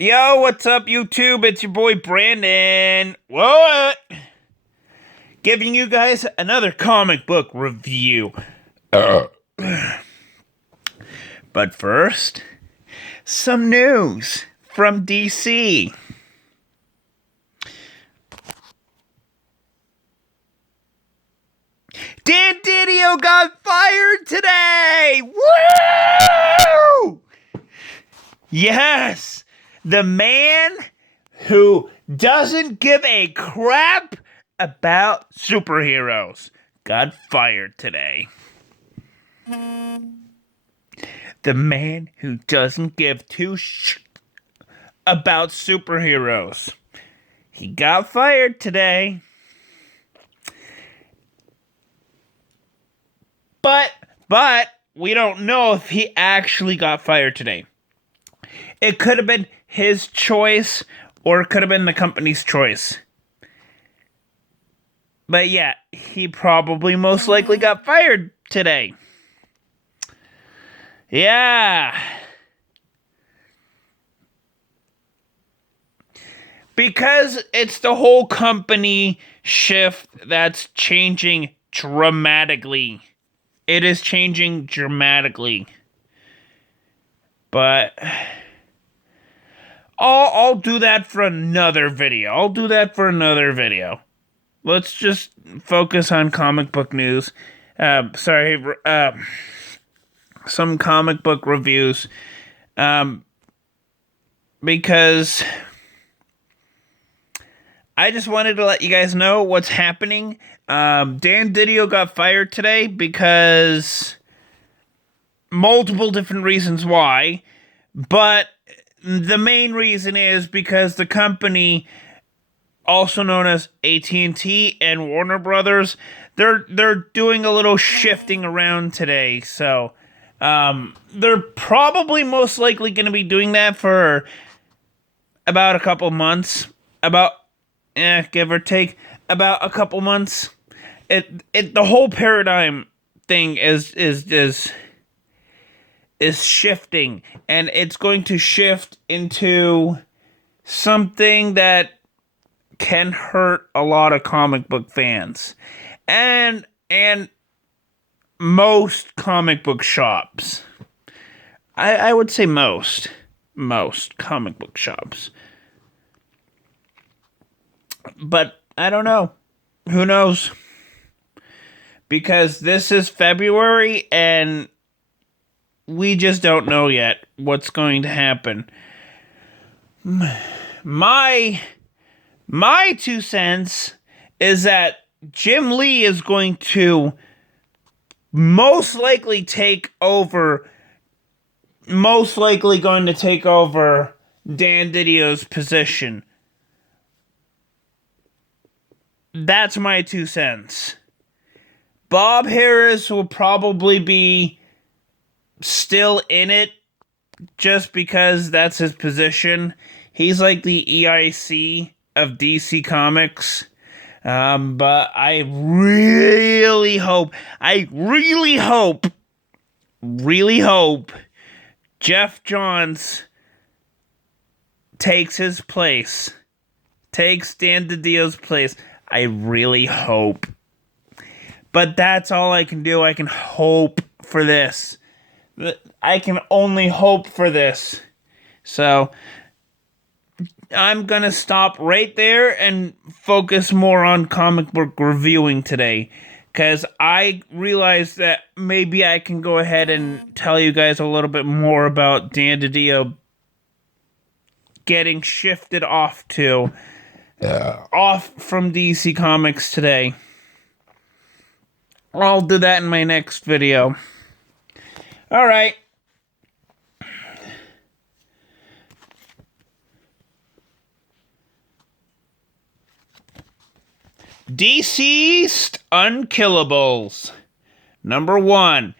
Yo, what's up, YouTube? It's your boy Brandon. What? Giving you guys another comic book review. But first, some news from DC. Dan Didio got fired today! Woo! Yes! The man who doesn't give a crap about superheroes got fired today. The man who doesn't give two about superheroes. He got fired today. But we don't know if he actually got fired today. It could have been his choice, or it could have been the company's choice. But yeah, he probably most likely got fired today. Yeah. Because it's the whole company shift that's changing dramatically. It is changing dramatically. But I'll do that for another video. Let's just focus on comic book news. Some comic book reviews. Because I just wanted to let you guys know what's happening. Dan Didio got fired today because multiple different reasons why, but the main reason is because the company, also known as AT&T and Warner Brothers, they're doing a little shifting around today. So they're probably most likely going to be doing that for about a couple months, give or take about a couple months. The whole paradigm thing is shifting, and it's going to shift into something that can hurt a lot of comic book fans and most comic book shops. I would say most comic book shops. But I don't know. Who knows? Because this is February and we just don't know yet what's going to happen. My 2 cents is that Jim Lee is going to most likely take over Dan Didio's position. That's my 2 cents. Bob Harras will probably be still in it just because that's his position. He's like the EIC of DC Comics. But I really hope Geoff Johns takes Dan Didio's place. I really hope. But that's all I can do. I can hope for this. I can only hope for this. So I'm going to stop right there and focus more on comic book reviewing today. Because I realized that maybe I can go ahead and tell you guys a little bit more about Dan Didio getting shifted off from DC Comics today. I'll do that in my next video. Alright. Deceased Unkillables. Number 1.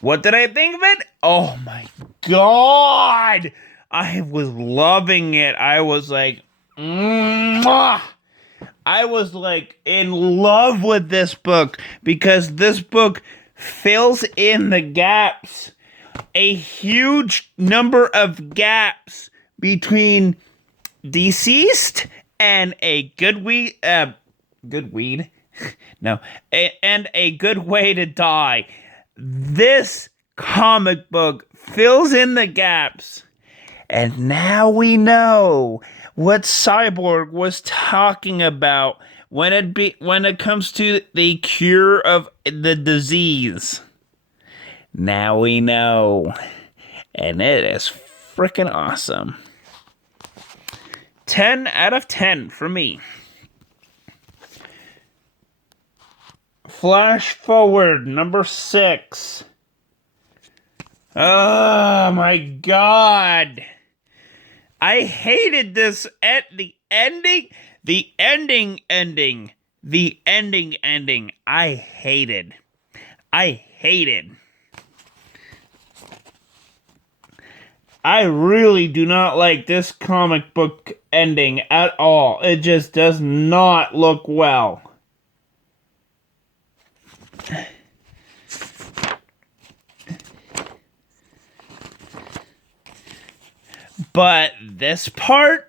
What did I think of it? Oh my god! I was loving it. I was like, mwah! I was like in love with this book because this book fills in the gaps. A huge number of gaps between deceased and a good weed, no, and a good way to die. This comic book fills in the gaps. And now we know what Cyborg was talking about when it comes to the cure of the disease. Now we know. And it is freaking awesome. 10 out of 10 for me. Flash forward, number 6. Oh my god. I hated this at the ending. I hated. I really do not like this comic book ending at all. It just does not look well. But this part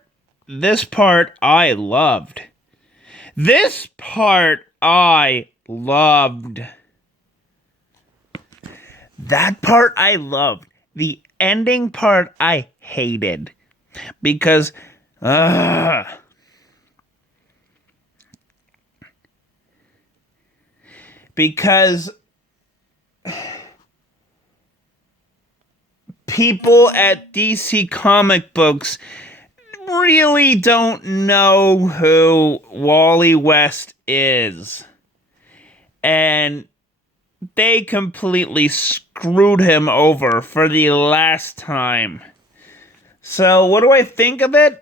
I loved. This part I loved. That part I loved. The ending part I hated. Because, people at DC Comic Books really don't know who Wally West is. And they completely screwed him over for the last time. So, what do I think of it?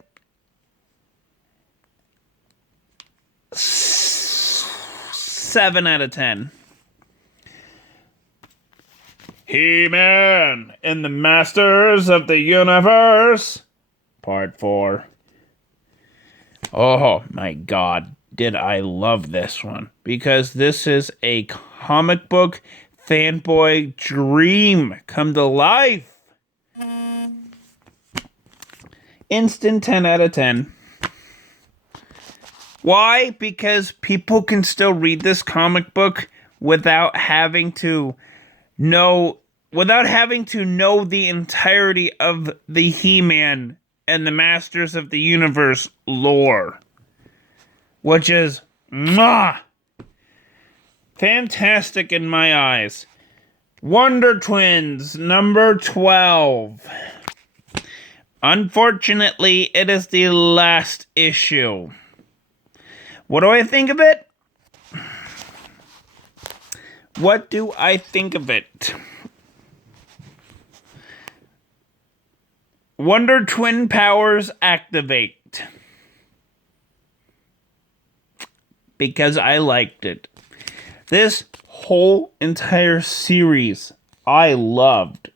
7 out of 10. He-Man and the Masters of the Universe, Part 4. Oh my god, did I love this one. Because this is a comic book fanboy dream come to life. Instant 10 out of 10. Why? Because people can still read this comic book without having to know the entirety of the He-Man and the Masters of the Universe lore. Which is fantastic in my eyes. Wonder Twins, number 12. Unfortunately, it is the last issue. What do I think of it? What do I think of it? Wonder Twin powers activate. Because I liked it. This whole entire series, I loved.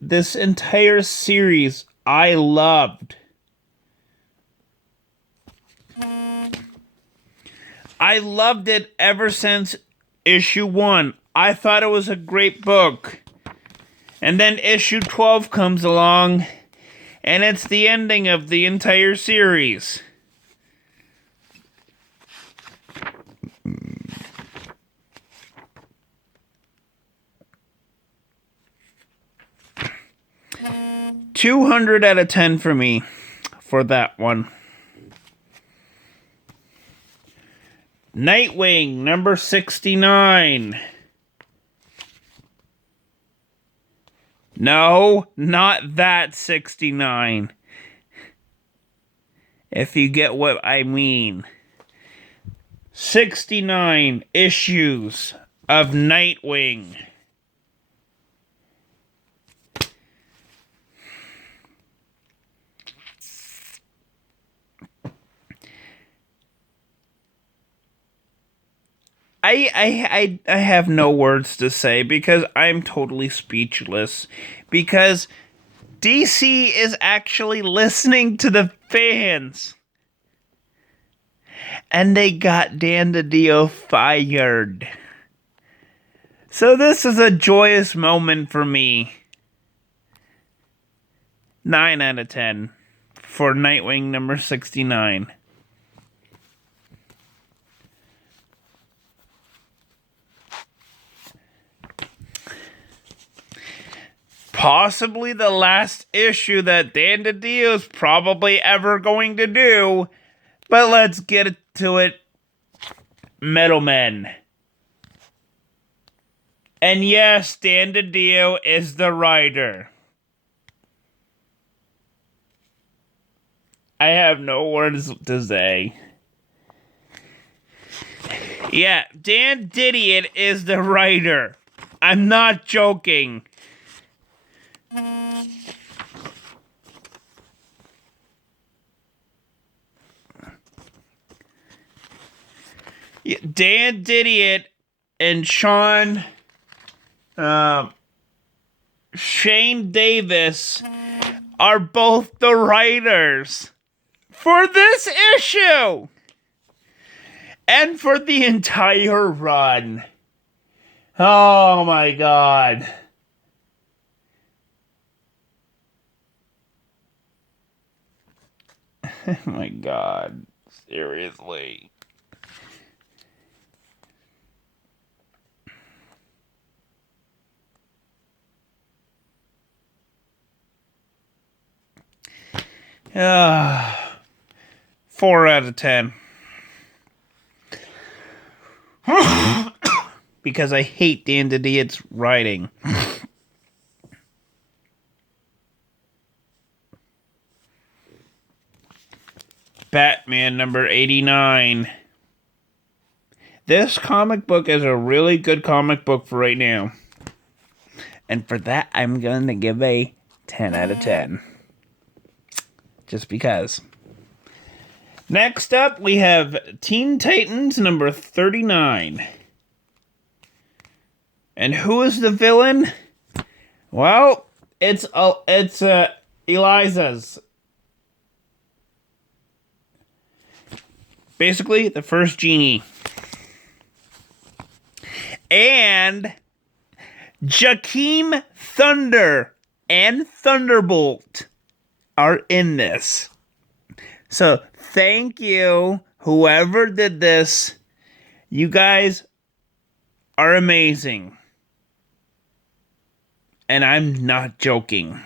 This entire series, I loved. I loved it ever since issue 1. I thought it was a great book. And then issue 12 comes along, and it's the ending of the entire series. $200 out of 10 for me for that one. Nightwing, number 69. No, not that 69. If you get what I mean. 69 issues of Nightwing. I have no words to say because I'm totally speechless. Because DC is actually listening to the fans. And they got Dan DiDio fired. So this is a joyous moment for me. 9 out of 10 for Nightwing number 69. Possibly the last issue that Dan DiDio's probably ever going to do, but let's get to it. Metal Men. And yes, Dan DiDio is the writer. I have no words to say. Yeah, Dan Didion is the writer. I'm not joking. Yeah, Dan Didion and Shane Davis are both the writers for this issue and for the entire run. Oh my god. Oh my god. Seriously. Uh, 4 out of 10. Because I hate Dan Didion's writing. Batman number 89. This comic book is a really good comic book for right now. And for that, I'm going to give a 10 out of 10. Just because. Next up, we have Teen Titans number 39. And who is the villain? Well, it's Eliza's. Basically, the first genie. And Jakeem Thunder and Thunderbolt are in this. So, thank you, whoever did this. You guys are amazing. And I'm not joking.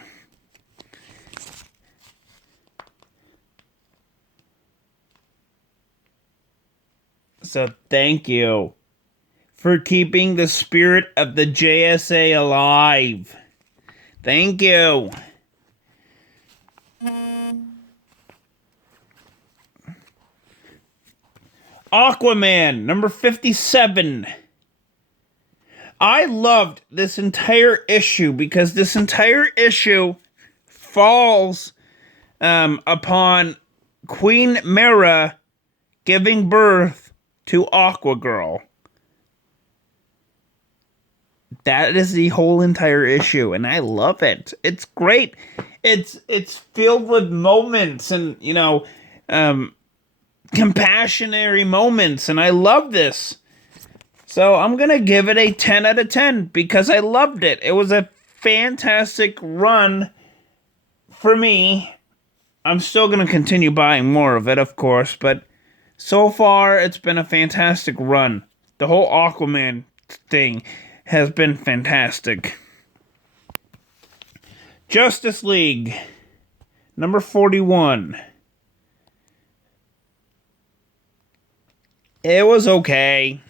So, thank you for keeping the spirit of the JSA alive. Thank you. Aquaman, number 57. I loved this entire issue because this entire issue falls upon Queen Mera giving birth to Aquagirl. That is the whole entire issue, and I love it. It's great. It's filled with moments and, compassionary moments, and I love this. So I'm going to give it a 10 out of 10 because I loved it. It was a fantastic run for me. I'm still going to continue buying more of it, of course, but so far it's been a fantastic run. The whole Aquaman thing has been fantastic. Justice League, number 41. It was okay.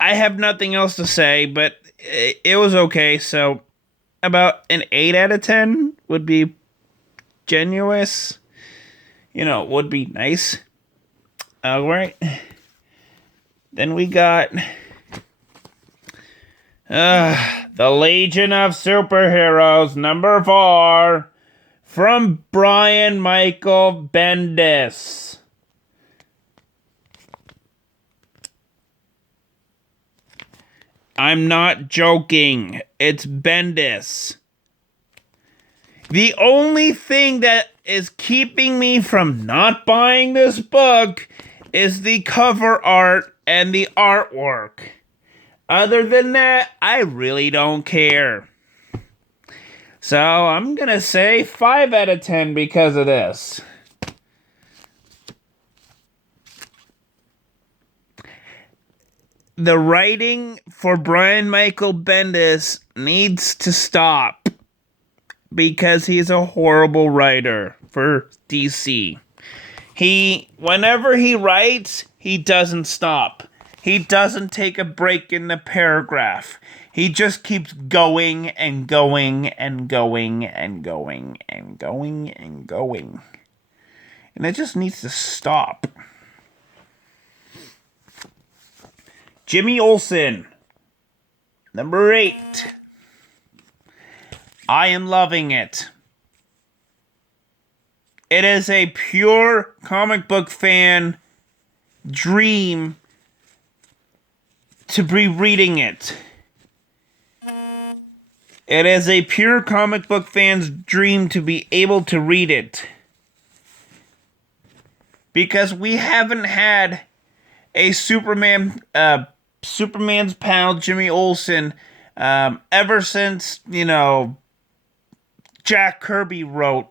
I have nothing else to say, but it was okay. So, about an 8 out of 10 would be generous. Would be nice. Alright. Then we got The Legion of Superheroes, number 4. From Brian Michael Bendis. I'm not joking. It's Bendis. The only thing that is keeping me from not buying this book is the cover art and the artwork. Other than that, I really don't care. So I'm going to say 5 out of 10 because of this. The writing for Brian Michael Bendis needs to stop because he's a horrible writer for DC. Whenever he writes, he doesn't stop. He doesn't take a break in the paragraph. He just keeps going and going and going and going and going and going. And it just needs to stop. Jimmy Olsen, number 8. I am loving it. It is a pure comic book fan dream to be reading it. It is a pure comic book fan's dream to be able to read it. Because we haven't had a Superman's pal, Jimmy Olsen, ever since, Jack Kirby wrote,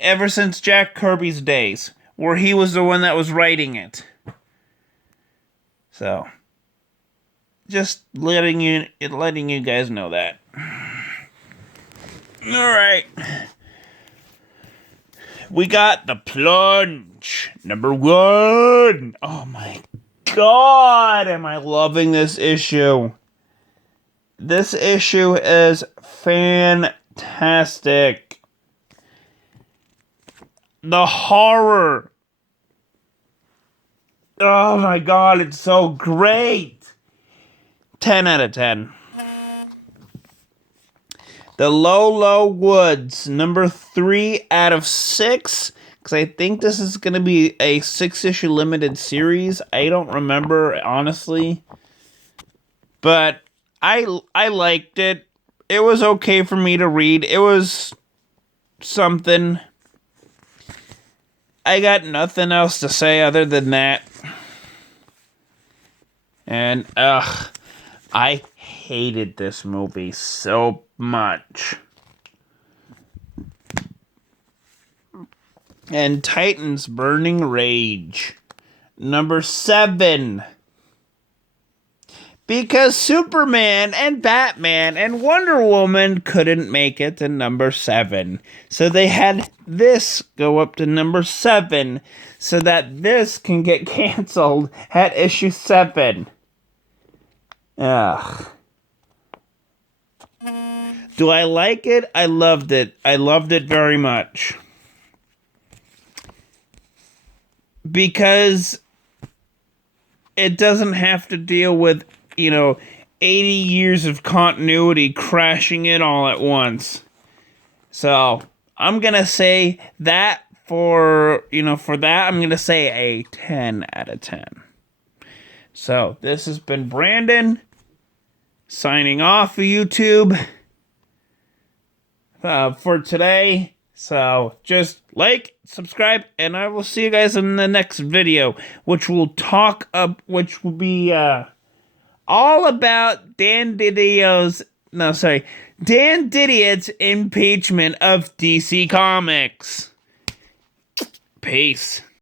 ever since Jack Kirby's days, where he was the one that was writing it. So, just letting you guys know that. Alright. We got The Plunge, number 1. Oh my god, am I loving this issue. This issue is fantastic. The horror. Oh my god, it's so great. 10 out of 10. The Low Woods, number 3 out of 6. Because I think this is going to be a 6-issue limited series. I don't remember, honestly. But I liked it. It was okay for me to read. It was something. I got nothing else to say other than that. And, I hated this movie so much. And Titans Burning Rage, number 7. Because Superman and Batman and Wonder Woman couldn't make it to number 7. So they had this go up to number 7 so that this can get canceled at issue 7. Ugh. Do I like it? I loved it. I loved it very much. Because it doesn't have to deal with, 80 years of continuity crashing in all at once. So, I'm going to say that for that, I'm going to say a 10 out of 10. So, this has been Brandon signing off of YouTube for today. So, just like, subscribe, and I will see you guys in the next video, which will be all about Dan Didion's impeachment of DC Comics. Peace.